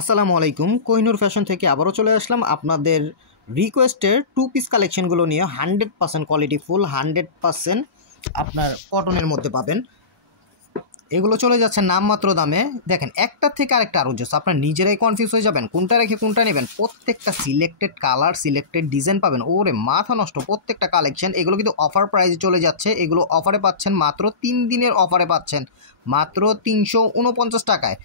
আসসালামু আলাইকুম। কোহিনুর ফ্যাশন থেকে আবারও চলে আসলাম আপনাদের রিকোয়েস্টের টু পিস কালেকশনগুলো নিয়ে। 100% কোয়ালিটি ফুল, 100% আপনার কটনের মধ্যে পাবেন। এগুলো চলে যাচ্ছে নামমাত্র দামে। দেখেন, একটার থেকে আরেকটা আরও জোস, আপনার নিজেরাই কনফিউজ হয়ে যাবেন কোনটা রেখে কোনটা নেবেন। প্রত্যেকটা সিলেক্টেড কালার, সিলেক্টেড ডিজাইন পাবেন। ওরে মাথা নষ্ট, প্রত্যেকটা কালেকশন। এগুলো কিন্তু অফার প্রাইসে চলে যাচ্ছে। এগুলো অফারে পাচ্ছেন, মাত্র 3 দিনের অফারে পাচ্ছেন মাত্র 349 টাকায়।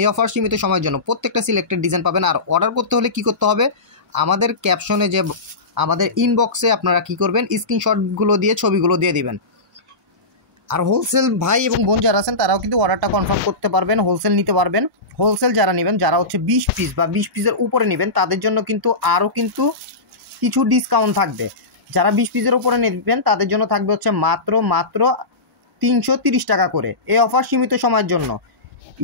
এই অফার সীমিত সময়ের জন্য। প্রত্যেকটা সিলেক্টেড ডিজাইন পাবেন। আর অর্ডার করতে হলে কি করতে হবে, আমাদের ক্যাপশনে যে আমাদের ইনবক্সে আপনারা কি করবেন, স্ক্রিনশটগুলো দিয়ে ছবিগুলো দিয়ে দিবেন। আর হোলসেল ভাই এবং বোন যারা আছেন তারাও কিন্তু অর্ডারটা কনফার্ম করতে পারবেন, হোলসেল নিতে পারবেন। হোলসেল যারা নেবেন, যারা হচ্ছে 20 পিস বা 20 পিসের উপরে নেবেন, তাদের জন্য কিন্তু আরও কিন্তু কিছু ডিসকাউন্ট থাকবে। যারা 20 পিসের উপরে নেবেন তাদের জন্য থাকবে হচ্ছে মাত্র 330 টাকা করে। এই অফার সীমিত সময়ের জন্য।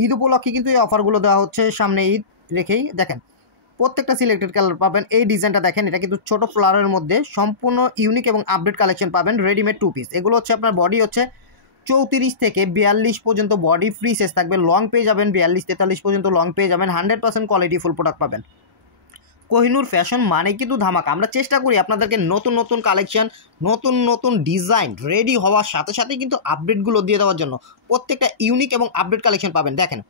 ঈদ উপলক্ষে কিন্তু এই অফারগুলো দেওয়া হচ্ছে, সামনে ঈদ রেখেই। দেখেন, প্রত্যেকটা সিলেক্টেড কালার পাবেন। এই ডিজাইনটা দেখেন, এটা কিন্তু ছোট ফ্লাওয়ারের মধ্যে সম্পূর্ণ ইউনিক এবং আপডেট কালেকশন পাবেন। Readymade two piece. এগুলো হচ্ছে আপনার বডি হচ্ছে 34 থেকে 42 পর্যন্ত বডি ফ্রি সাইজ থাকবে। লং পেয়ে যাবেন 42-43 পর্যন্ত লং পেয়ে যাবেন। 100% কোয়ালিটি ফুল প্রোডাক্ট পাবেন। কোহিনুর ফ্যাশন মানে কিন্তু ধামাকা। আমরা চেষ্টা করি আপনাদেরকে নতুন নতুন কালেকশন, নতুন নতুন ডিজাইন রেডি হওয়ার সাথে সাথে কিন্তু আপডেটগুলো দিয়ে দেওয়ার জন্য। প্রত্যেকটা ইউনিক এবং আপডেট কালেকশন পাবেন। দেখেন,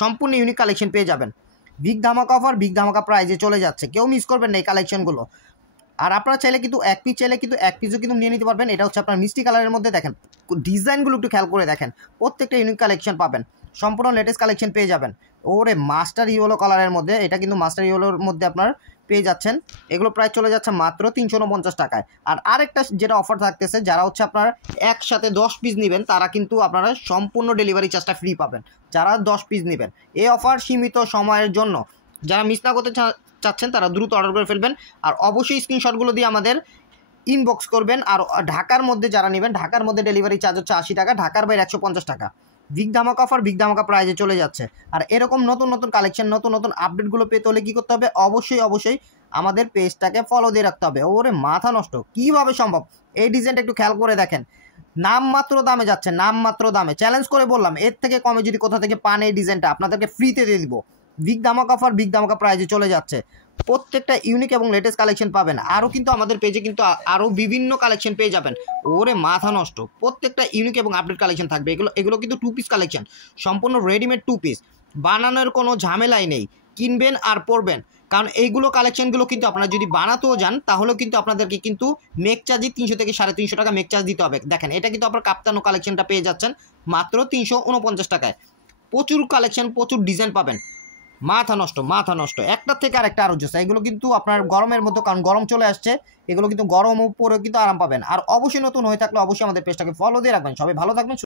সম্পূর্ণ ইউনিক কালেকশন পেয়ে যাবেন। বিগ ধামাকা অফার, বিগ ধামাকা প্রাইজে চলে যাচ্ছে। কেউ মিস করবেন না এই কালেকশনগুলো। আর আপনারা চাইলে কিন্তু এক পিস চাইলে কিন্তু এক পিসও কিন্তু নিয়ে নিতে পারবেন। এটা হচ্ছে আপনার মিষ্টি কালারের মধ্যে। দেখেন, ডিজাইনগুলো একটু খেয়াল করে দেখেন। প্রত্যেকটা ইউনিক কালেকশন পাবেন। সম্পূর্ণ লেটেস্ট কালেকশন পেয়ে যাবেন। ওরে মাস্টার ইয়েলো কালারের মধ্যে, এটা কিন্তু মাস্টার ইয়েলোর মধ্যে আপনার পেয়ে যাচ্ছেন। এগুলো প্রায় চলে যাচ্ছে মাত্র 349 টাকায়। আর আরেকটা যেটা অফার থাকতেছে, যারা হচ্ছে আপনার একসাথে 10 পিস নেবেন তারা কিন্তু আপনারা সম্পূর্ণ ডেলিভারি চার্জটা ফ্রি পাবেন, যারা 10 পিস নেবেন। এই অফার সীমিত সময়ের জন্য। যারা মিস না করতে চাচ্ছেন তারা দ্রুত অর্ডার করে ফেলবেন। আর অবশ্যই স্ক্রিনশটগুলো দিয়ে আমাদের ইনবক্স করবেন। আর ঢাকার মধ্যে যারা নেবেন, ঢাকার মধ্যে ডেলিভারি চার্জ হচ্ছে 80 টাকা, ঢাকার বাইরে 150 টাকা। বিগ ধামাকা অফার, বিগ ধামাকা প্রাইজে চলে যাচ্ছে। আর এরকম নতুন নতুন কালেকশন, নতুন নতুন আপডেটগুলো পেতে হলে কী করতে হবে, অবশ্যই আমাদের পেজটাকে ফলো দিয়ে রাখতে হবে। ওরে মাথা নষ্ট, কীভাবে সম্ভব? এই ডিজাইনটা একটু খেয়াল করে দেখেন। নামমাত্র দামে যাচ্ছে, নামমাত্র দামে। চ্যালেঞ্জ করে বললাম, এর থেকে কমে যদি কোথা থেকে পান এই ডিজাইনটা, আপনাদেরকে ফ্রিতে দিয়ে দিব। বিগ ধামাকা অফার, বিগ ধামাকা প্রাইজে চলে যাচ্ছে। প্রত্যেকটা ইউনিক এবং লেটেস্ট কালেকশন পাবেন। আরও কিন্তু আমাদের পেজে কিন্তু আরও বিভিন্ন কালেকশন পেয়ে যাবেন। ওরে মাথা নষ্ট, প্রত্যেকটা ইউনিক এবং আপডেট কালেকশন থাকবে। এগুলো কিন্তু টু পিস কালেকশন, সম্পূর্ণ রেডিমেড টু পিস। বানানোর কোনো ঝামেলাই নেই, কিনবেন আর পরবেন। কারণ এইগুলো কালেকশনগুলো কিন্তু আপনারা যদি বানাতেও যান তাহলেও কিন্তু আপনাদেরকে কিন্তু মেক চার্জই 300 থেকে 350 টাকা মেক চার্জ দিতে হবে। দেখেন, এটা কিন্তু আপনার কাপ্তানো কালেকশনটা পেয়ে যাচ্ছেন মাত্র 349 টাকায়। প্রচুর কালেকশন, প্রচুর ডিজাইন পাবেন। মাথা নষ্ট, মাথা নষ্ট। একটার থেকে আরেকটা আরও জোসা। এগুলো কিন্তু আপনার গরমের মতো, কারণ গরম চলে আসছে, এগুলো কিন্তু গরম উপরেও কিন্তু আরাম পাবেন। আর অবশ্যই নতুন হয়ে থাকলে অবশ্যই আমাদের পেজটাকে ফলো দিয়ে রাখবেন। সবাই ভালো থাকবেন।